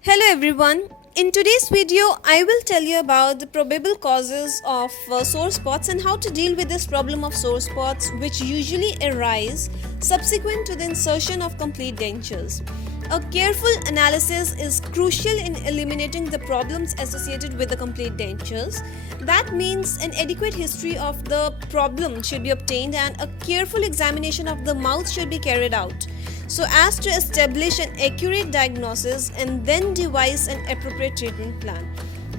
Hello everyone. In today's video, I will tell you about the probable causes of sore spots and how to deal with this problem of sore spots which usually arise subsequent to the insertion of complete dentures. A careful analysis is crucial in eliminating the problems associated with the complete dentures. That means an adequate history of the problem should be obtained and a careful examination of the mouth should be carried out, so as to establish an accurate diagnosis and then devise an appropriate treatment plan.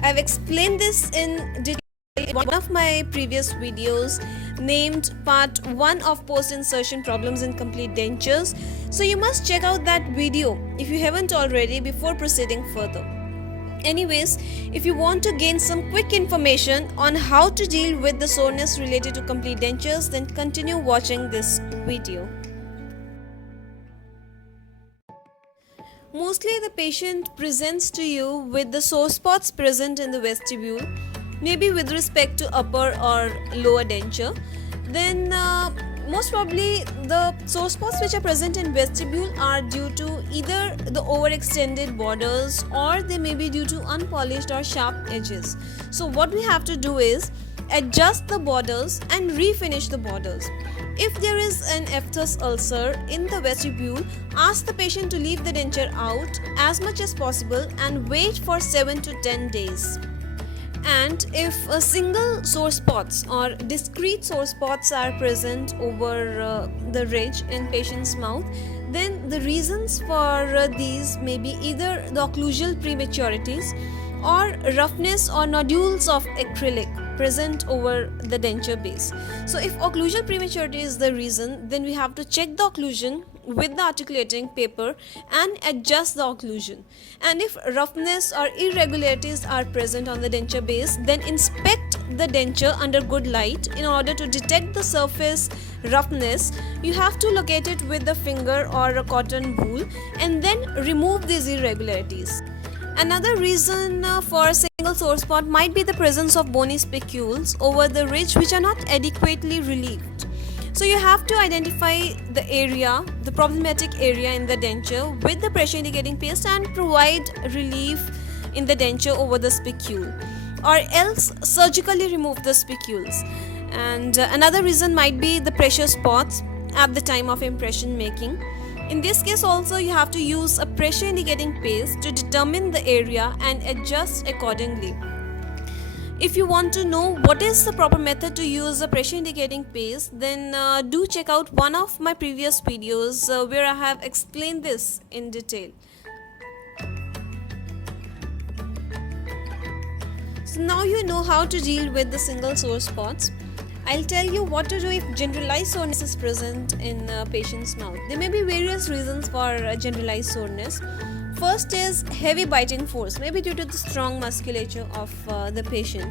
I've explained this in detail in one of my previous videos named Part 1 of Post-Insertion Problems in Complete Dentures. So you must check out that video if you haven't already before proceeding further. Anyways, if you want to gain some quick information on how to deal with the soreness related to complete dentures, then continue watching this video. Mostly the patient presents to you with the sore spots present in the vestibule, maybe with respect to upper or lower denture. Then most probably the sore spots which are present in vestibule are due to either the overextended borders or they may be due to unpolished or sharp edges. So what we have to do is adjust the borders and refinish the borders. If there is an aphthous ulcer in the vestibule, ask the patient to leave the denture out as much as possible and wait for 7 to 10 days. And if a single sore spots or discrete sore spots are present over the ridge in patient's mouth, then the reasons for these may be either the occlusal prematurities or roughness or nodules of acrylic present over the denture base. So if occlusal prematurity is the reason, then we have to check the occlusion with the articulating paper and adjust the occlusion. And if roughness or irregularities are present on the denture base, then inspect the denture under good light. In order to detect the surface roughness, you have to locate it with the finger or a cotton wool and then remove these irregularities. Another reason for a single sore spot might be the presence of bony spicules over the ridge which are not adequately relieved. So you have to identify the area, the problematic area in the denture with the pressure indicating paste and provide relief in the denture over the spicule, or else surgically remove the spicules. And another reason might be the pressure spots at the time of impression making. In this case also you have to use a pressure indicating paste to determine the area and adjust accordingly. If you want to know what is the proper method to use a pressure indicating paste, then do check out one of my previous videos where I have explained this in detail. So now you know how to deal with the single sore spots. I'll tell you what to do if generalized soreness is present in a patient's mouth. There may be various reasons for generalized soreness. First is heavy biting force, maybe due to the strong musculature of the patient.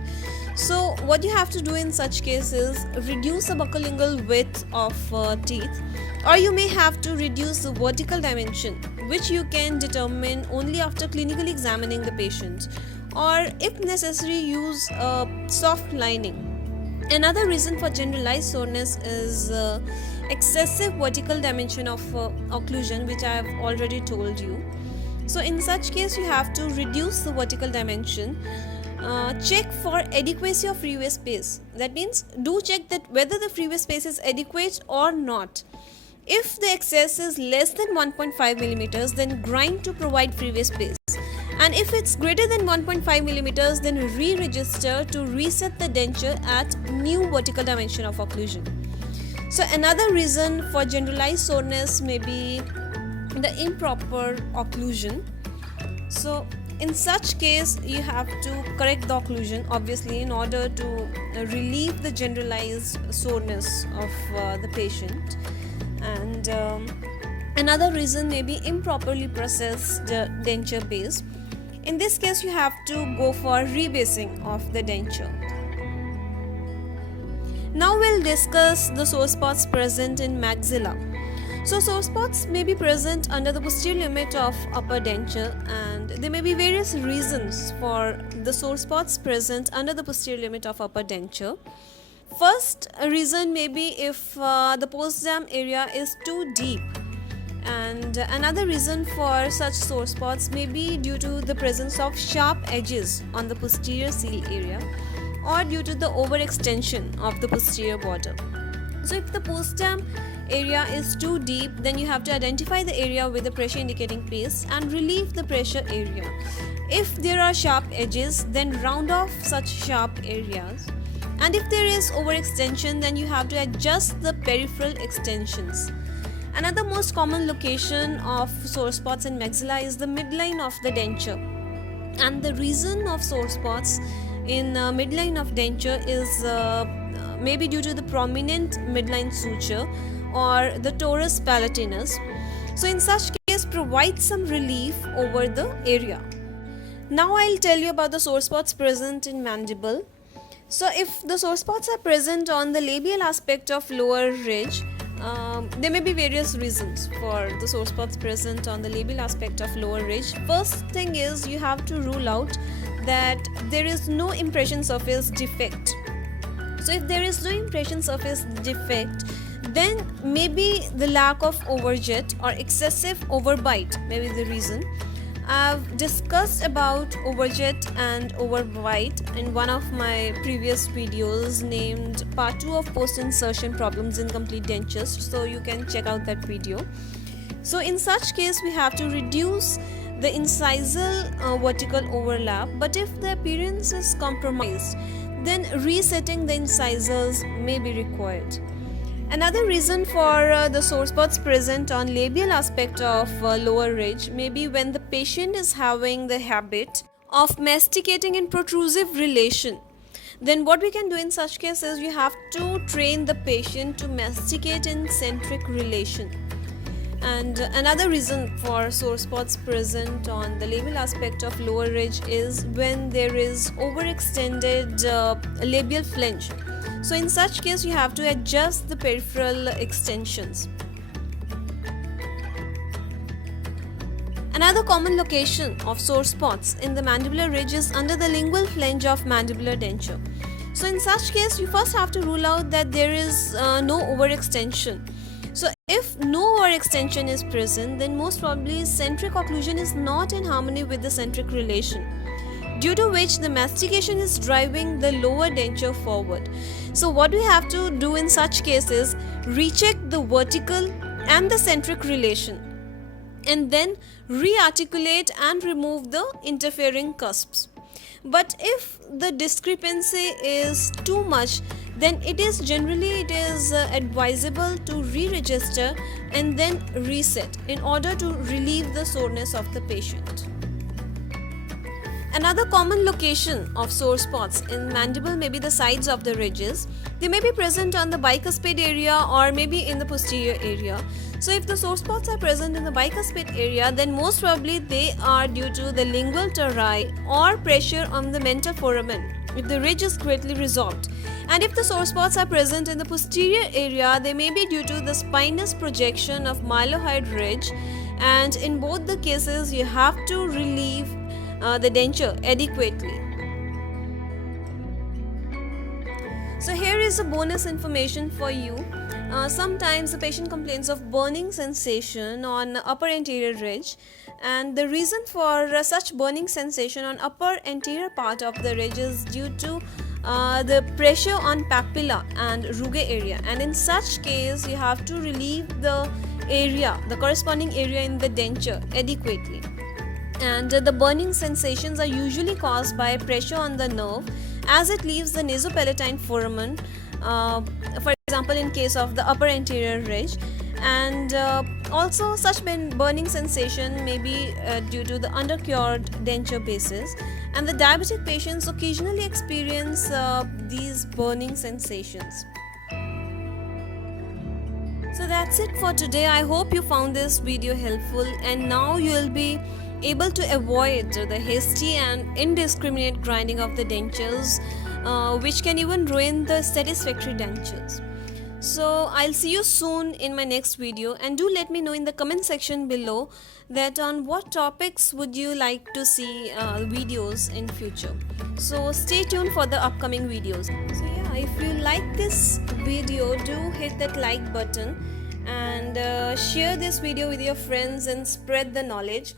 So what you have to do in such cases, reduce the buccolingual width of teeth, or you may have to reduce the vertical dimension, which you can determine only after clinically examining the patient, or if necessary use a soft lining. Another reason for generalized soreness is excessive vertical dimension of occlusion, which I have already told you. So in such case you have to reduce the vertical dimension. Check for adequacy of freeway space. That means do check that whether the freeway space is adequate or not. If the excess is less than 1.5 millimeters, then grind to provide freeway space. And if it's greater than 1.5 millimeters, then re-register to reset the denture at new vertical dimension of occlusion. So another reason for generalized soreness may be the improper occlusion. So in such case you have to correct the occlusion, obviously, in order to relieve the generalized soreness of the patient. And another reason may be improperly processed denture base. In this case you have to go for rebasing of the denture. Now we'll discuss the sore spots present in maxilla. So sore spots may be present under the posterior limit of upper denture, and there may be various reasons for the sore spots present under the posterior limit of upper denture. First reason may be if the postdam area is too deep. And another reason for such sore spots may be due to the presence of sharp edges on the posterior seal area, or due to the overextension of the posterior border. So if the post-stem area is too deep, then you have to identify the area with the pressure indicating paste and relieve the pressure area. If there are sharp edges, then round off such sharp areas. And if there is overextension, then you have to adjust the peripheral extensions. Another most common location of sore spots in maxilla is the midline of the denture. And the reason of sore spots in midline of denture is maybe due to the prominent midline suture or the torus palatinus. So in such case, provide some relief over the area. Now I'll tell you about the sore spots present in mandible. So if the sore spots are present on the labial aspect of lower ridge, there may be various reasons for the sore spots present on the labial aspect of lower ridge. First thing is, you have to rule out that there is no impression surface defect. So if there is no impression surface defect, then maybe the lack of overjet or excessive overbite may be the reason. I've discussed about overjet and overbite in one of my previous videos named Part 2 of Post-Insertion Problems in Complete Dentures, so you can check out that video. So in such case, we have to reduce the incisal vertical overlap, but if the appearance is compromised, then resetting the incisors may be required. Another reason for the sore spots present on labial aspect of lower ridge may be when the patient is having the habit of masticating in protrusive relation. Then what we can do in such cases, you have to train the patient to masticate in centric relation. And another reason for sore spots present on the labial aspect of lower ridge is when there is overextended labial flange. So in such case, you have to adjust the peripheral extensions. Another common location of sore spots in the mandibular ridge is under the lingual flange of mandibular denture. So in such case, you first have to rule out that there is no overextension. So if no overextension is present, then most probably centric occlusion is not in harmony with the centric relation, due to which the mastication is driving the lower denture forward. So what we have to do in such cases, recheck the vertical and the centric relation, and then rearticulate and remove the interfering cusps. But if the discrepancy is too much, then it is advisable to re-register and then reset in order to relieve the soreness of the patient. Another common location of sore spots in mandible may be the sides of the ridges. They may be present on the bicuspid area or maybe in the posterior area. So if the sore spots are present in the bicuspid area, then most probably they are due to the lingual tori or pressure on the mental foramen if the ridge is greatly resorbed. And if the sore spots are present in the posterior area, they may be due to the spinous projection of mylohyoid ridge, and in both the cases you have to relieve the denture adequately. So here is a bonus information for you. Sometimes the patient complains of burning sensation on upper anterior ridge, and the reason for such burning sensation on upper anterior part of the ridge is due to the pressure on papilla and rugae area, and in such case you have to relieve the corresponding area in the denture adequately. And the burning sensations are usually caused by pressure on the nerve as it leaves the nasopalatine foramen, for example in case of the upper anterior ridge. And also such burning sensation may be due to the undercured denture bases, and the diabetic patients occasionally experience these burning sensations. So that's it for today. I hope you found this video helpful, and now you will be able to avoid the hasty and indiscriminate grinding of the dentures, which can even ruin the satisfactory dentures. So I'll see you soon in my next video, and do let me know in the comment section below that on what topics would you like to see videos in future. So stay tuned for the upcoming videos. So yeah, if you like this video, do hit that like button and share this video with your friends and spread the knowledge.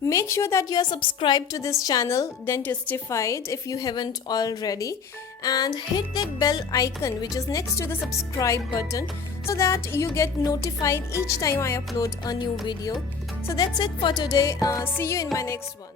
Make sure that you are subscribed to this channel Dentistified if you haven't already, and hit that bell icon which is next to the subscribe button so that you get notified each time I upload a new video. So that's it for today. See you in my next one.